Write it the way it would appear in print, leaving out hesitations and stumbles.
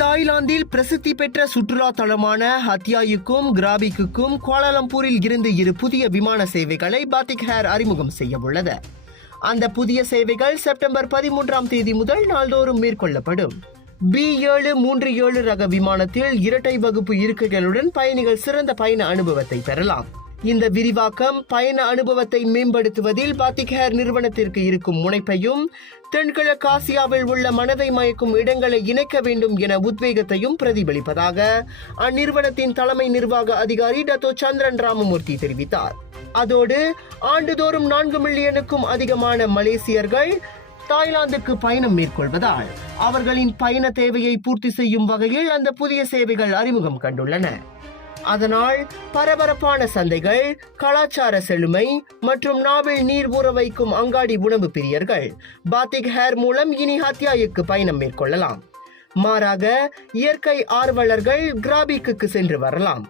தாய்லாந்தில் பிரசித்தி பெற்ற சுற்றுலா தலமான ஹத்தியாயுக்கும் கிராபிக்குக்கும் கோலாலம்பூரில் இருந்து 2 புதிய விமான சேவைகளை பாத்திக் ஏர் அறிமுகம் செய்ய உள்ளது. அந்த புதிய சேவைகள் செப்டம்பர் 13ஆம் தேதி முதல் நாள்தோறும் மேற்கொள்ளப்படும். B737 ரக விமானத்தில் 2 வகுப்பு இருக்கைகளுடன் பயணிகள் சிறந்த பயண அனுபவத்தை பெறலாம். இந்த விரிவாக்கம் பயண அனுபவத்தை மேம்படுத்துவதில் பாத்திக் ஏர் நிறுவனத்திற்கு இருக்கும் முனைப்பையும் தென்கிழக்கு ஆசியாவில் உள்ள மனதை மயக்கும் இடங்களை இணைக்க வேண்டும் என உத்வேகத்தையும் பிரதிபலிப்பதாக அந்நிறுவனத்தின் தலைமை நிர்வாக அதிகாரி டத்தோ சந்திரன் ராமமூர்த்தி தெரிவித்தார். அதோடு ஆண்டுதோறும் 4 மில்லியனுக்கும் அதிகமான மலேசியர்கள் தாய்லாந்துக்கு பயணம் மேற்கொள்வதால் அவர்களின் பயண தேவையை பூர்த்தி செய்யும் வகையில் அந்த புதிய சேவைகள் அறிமுகம் கண்டுள்ளன. அதனால் பரபரப்பான சந்தைகள், கலாச்சார செழுமை மற்றும் நாவில் நீர் ஊற வைக்கும் அங்காடி உணவு பிரியர்கள் பாத்திக் ஏர் மூலம் இனி ஹத்தியாயுக்கு பயணம் மேற்கொள்ளலாம். மாறாக இயற்கை ஆர்வலர்கள் கிராபிக்கு சென்று வரலாம்.